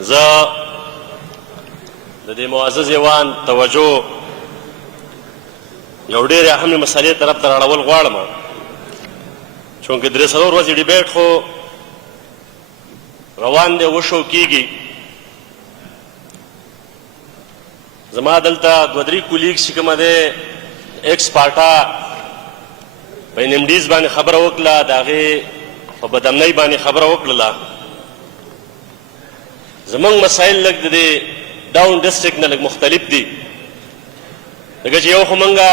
زه د دې معزز ایوان توجه یو ډېرې اهمې مسلې طرف ته راړول غواړم، چونکې درې څلور ورځې ډیبیټ خو روان دی، وشو کېږي. زما دلته دوه درې کولیګز چې کومه دی ایکس پارټا په این ایم ډیز باندې خبره وکړه، د هغې په بدامنۍ باندې خبره وکړله. زمونږ مسایل لږ د دې ډاون ډسټرکټ نه لږ مختلف دي، ځکه چې یو خو مونږه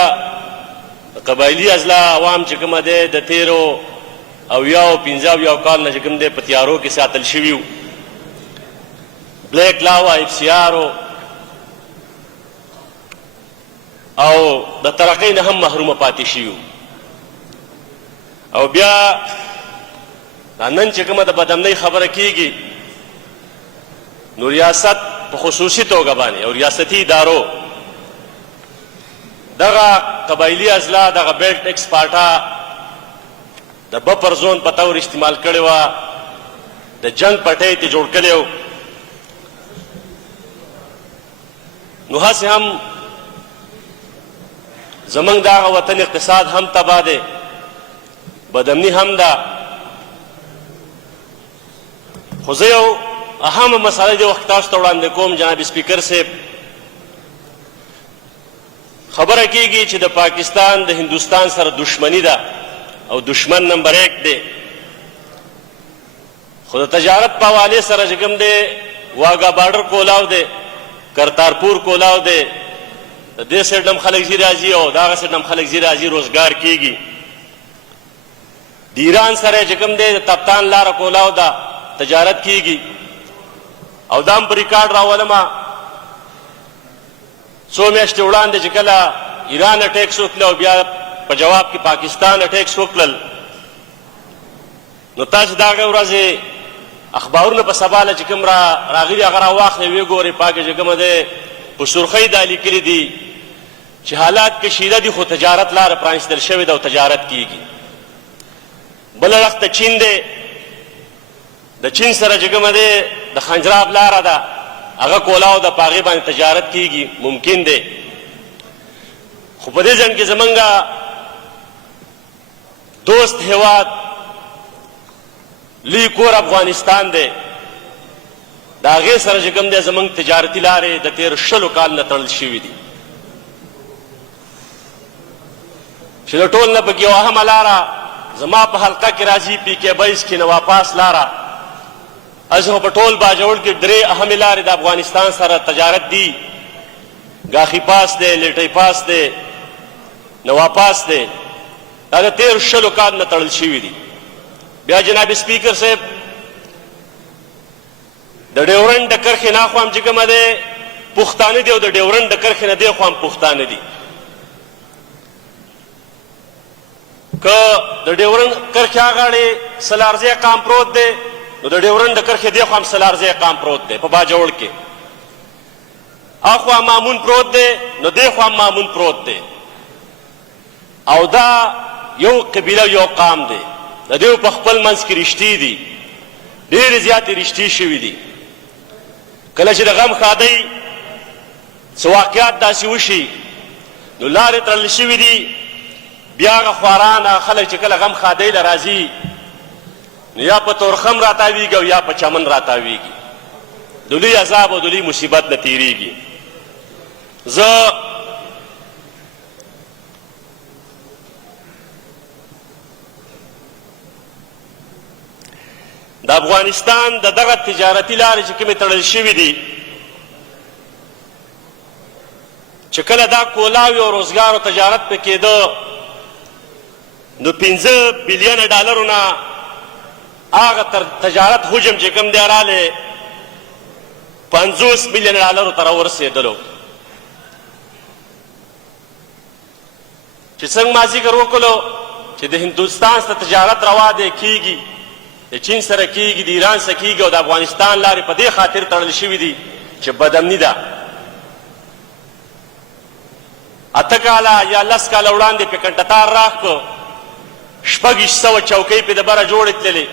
قبایلي اضلاع عوام چې کومه دی د تیرو اویاو پنځه اویاو کال نه چې کوم دی په تیارو کې ساتل شوي وو، بلیک لا وه، ایف سی آر و، او د ترقۍ نه هم محرومه پاتې شوي وو. او بیا نن چې کومه د بدامنۍ خبره کېږي، نو ریاست په خصوصي توګه باندې او ریاستي ادارو دغه قبایلي اضلاع دغه بیلټ ایکس پارټا د بفر زون په طور استعمال کړې وه، د جنګ پټۍ ته جوړ کړی و. نو هسې هم زمونږ د هغه وطن اقتصاد هم تباه دی، بدامني هم ده. خو زه یو اهمه مسله دې وخت تاسو ته وړاندې کوم. جناب سپیکر صاحب، خبره کېږي چې د پاکستان د هندوستان سره دشمني ده او دشمن نمبر 1 دی، خو د تجارت په حوالې سره چې کوم دی واګا بارډر کولاو دی، کرتارپور کولاو دی، د دې سایډ هم خلک ځي راځي او د هغه سایډ هم خلک ځي راځي، روزګار کېږي. د ایران سره چې کوم دی د تبتان لاره کولاو ده، تجارت کېږي. او دا هم په ریکارډ راولمه، څو میاشتې وړاندې چې کله ایران اټیکس وکړل او بیا په جواب کې پاکستان اټیکس وکړل، نو تاسو د هغې ورځې اخبارونه په سبا چې کوم راغلي هغه راواخلئ، ویې ګورئ، پاکې چې کومه دی په سرخۍ دا لیکلي دي چې حالات کشیده دي، خو تجارت لاره پرانیستل شوې ده او تجارت کېږي. بله اړخ ته چین دی، د چین سره چې کومه دی د خنجراب لاره ده، هغه کولاو ده، په هغې باندې تجارت کېږي، ممکن دی. خو په دې ځنډ کې زمونږ دوست هیواد لوی کور افغانستان دی، د هغې سره چې کوم دی زمونږ تجارتي لارې د تېرو 20 کال نه تړل شوي دي، چې د ټول نه پکې یو اهمه لاره زما په حلقه کې راځي، پی کې 22 کې نواپاس لاره. ازو په ټول باجوړ کې درې اهمې لارې د افغانستان سره تجارت دي، غاخي پاس دی، لیټۍ پاس دی، نواپاس دی، دا د تېرو 20 کال نه تړل شوي دي. بیا جناب سپیکر صاحب، د ډیورنډ د کرښې ناخوا هم چې کومه دی پښتانه دي او د ډیورنډ د کرښې نه دې خوا هم پښتانه دي. که د ډیورنډ کرښې هغه اړې سلارزی قام پروت دی، نو د ډیورنډ د کرښې دې خوا هم سلارزی قام پروت دی په باجوړ کې، اخوا مامون پروت دی، نو دې خوا هم مامون پروت دی. او دا یو قبیله یو قام دی، د دې په خپل منځ کې رشتې دي، ډېرې زیاتې رشتې شوي دي. کله چې د غم ښادۍ څه واقعات داسې وشي، نو لارې تړل شوي دي. بیا هغه خواران خلک چې کله غم ښادۍ له راځي، نو یا په تورخم راتاویږي او یا په چمن راتاویږي، د لوی عذاب او د لوی مصیبت نه تېرېږي. زه د افغانستان د دغه تجارتي لارې چې کومې تړل شوي دي، چې کله دا کولاوي او روزګار او تجارت پې کېده، نو 5 بلیونه ډالرو نه هغه تجارت حجم چې کوم دی رالی 50 میلیونه ډالرو ته راورسېدلو. چې څنګه ما ذکر وکړو چې د هندوستان سره تجارت روا دی، کېږي، د چین سره کېږي، د ایران سره کېږي، او د افغانستان لارې په دې خاطر تړل شوي دي چې بدامني ده. 8 کاله یا 10 کاله وړاندې پې کنټتار راخ کړ، 600 چوکۍ پې د بره جوړې تللې،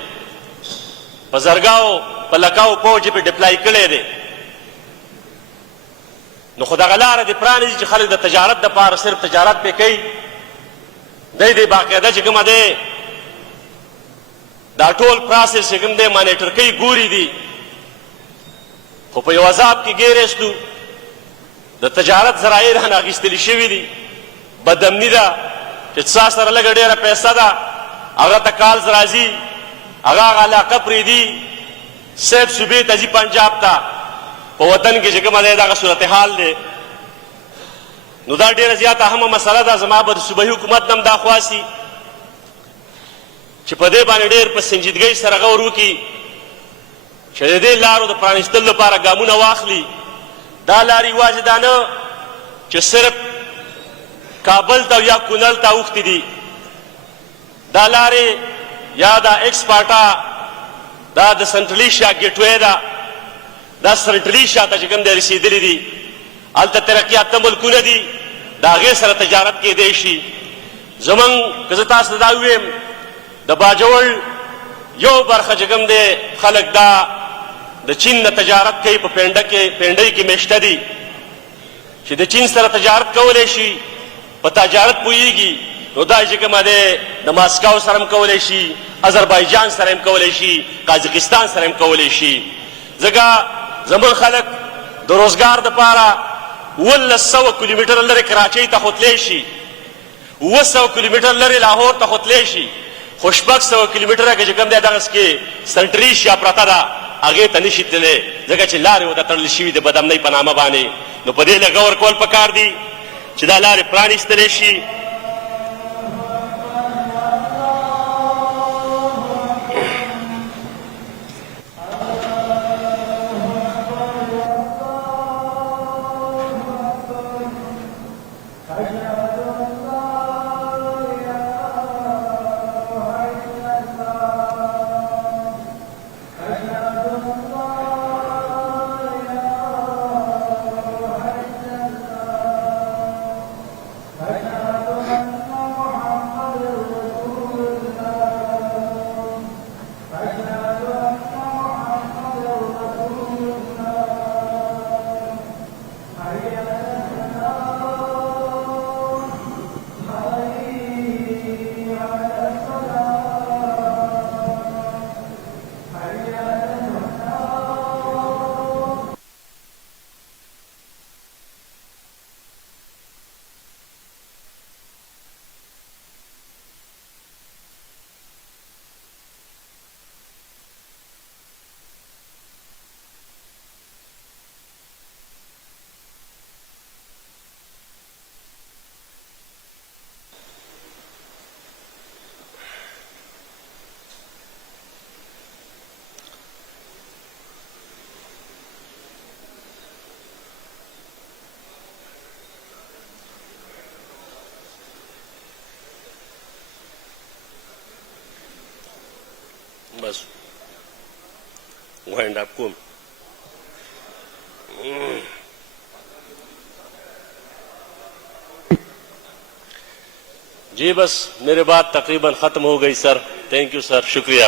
په زرګاو په لکاو پوځ په ډپلای کړی دی نو خو دغه لاره دې پرانیزي چې خلک د تجارت دپاره صرف تجارت پې کوي دی دې باقاعده چې کومه دی دا ټول پراسس چې کوم دی مانیټر کوي ګوري دي خو په یو عذاب کې ګیر ایستو د تجارت ذرایع رانه اخیستلي شوي دي بدامني ده چې څا سره لږه ډېره پیسه ده هغه ته کالز راځي هغه علاقه پرېږدي صاحب صوبې ته ځي پنجاب ته په وطن کې چې کومه دی دغه صورتحال دی نو دا ډېره زیاته اهمه مسله ده زما به د صوبایي حکومت نه هم دا خواسي چې په دې باندې ډېر په سنجیدګۍ سره غور وکړي چې د دې لارو د پرانیستلو لپاره ګامونه واخلي دا لارې یوازې دا نه چې صرف کابل ته یا کونړ ته اوښتې دي دا لارې یا دا ایکسپارټا دا د سنټرل ایشیا ګیټ وی ده دا سنټرل ایشیا ته چې کوم دی رسېدلي دي هلته ترقیاته ملکونه دي د هغې سره تجارت کیدی شي زموږ که زه تاسو ته دا ووایم د باجوړ یو برخه چې کوم دی خلک دا د چین نه تجارت کوي په پینډۍ کې میشته دي چې د چین سره تجارت کولی شي په تجارت پوهېږي نو دا چې کومه دی د ماسکو سره هم کولی شي اذربایجان سره هم کولی شي قازقستان سره هم کولی شي ځکه زموږ خلک د روزګار دپاره 1100 کیلومتره لرې کراچۍ ته ختلی شي 700 کیلومتره لرې لاهور ته ختلی شي خو 600 کیلومتره کې چې کوم دی دغسې کې سنټرل ایشیا پرته ده هغې ته نشي تللی ځکه چې لارې ورته تړل شوي د بدامنۍ په نامه باندې نو په دې لږ غور کول پکار دي چې دا لارې پرانیستلی شي بس وائنڈ اپ کوم جی بس میرے بات تقریباً ختم ہو گئی سر تھینک یو سر شکریہ